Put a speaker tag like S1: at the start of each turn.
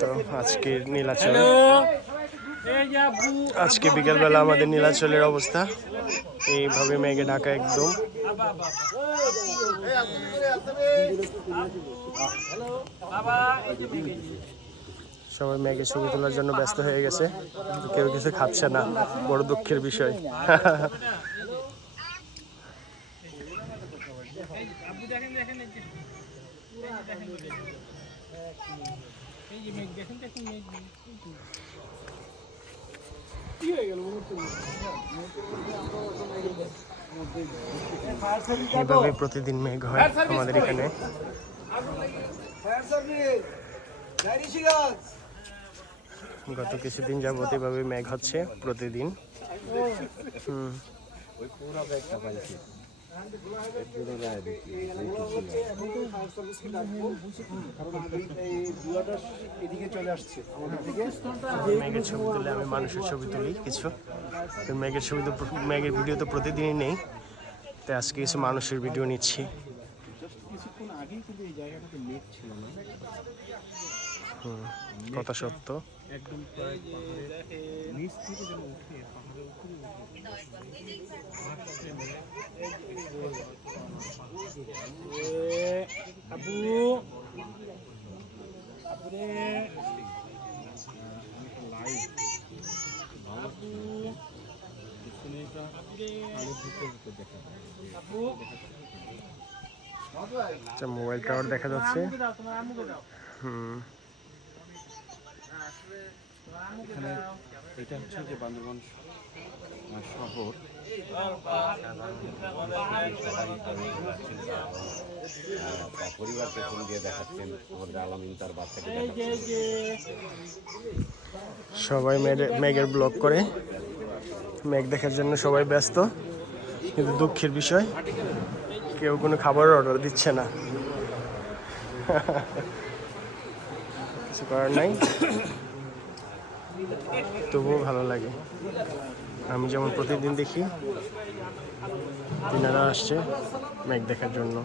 S1: তো আজকের নীলাচল। আজকে বিকেলবেলা আমাদের নীলাচলের অবস্থা। এইভাবে মেঘে ঢাকা একদম। সবাই মেঘে ছবি তোলার জন্য ব্যস্ত হয়ে গেছে। কেউ কিছু খাচ্ছে না বড় দুঃখের বিষয়। এইভাবে প্রতিদিন মেঘ হয় আমাদের এখানে। গত কিছুদিন যাবত এভাবে মেঘ হচ্ছে প্রতিদিন। হুম। মেঘের ছবি তুলে আমি মানুষের ছবি তুলি। কিছু? তো ছবি তো ভিডিও তো প্রতিদিনই নেই। তো আজকে কিছু মানুষের ভিডিও নিচ্ছি। কথা সত্য
S2: একদম নিচ থেকে আবু আপরে
S1: আচ্ছা মোবাইল টাওয়ার দেখা যাচ্ছে। হুম।
S2: এখানে এটা হচ্ছে যে বান্দরবান শহর।
S3: তার পরিবারকে ফোন দিয়ে দেখাচ্ছেন আলামিন তার বাচ্চাকে
S1: সবাই মেঘে- মেঘের ব্লগ করে। মেঘ দেখার জন্য সবাই ব্যস্ত কিন্তু দুঃখের বিষয় কেউ কোনো খাবারের অর্ডার দিচ্ছে না। কিছু করার নাই। তবুও ভালো লাগে। আমি যেমন প্রতিদিন দেখি তিনারা আসছে মেঘ দেখার জন্য।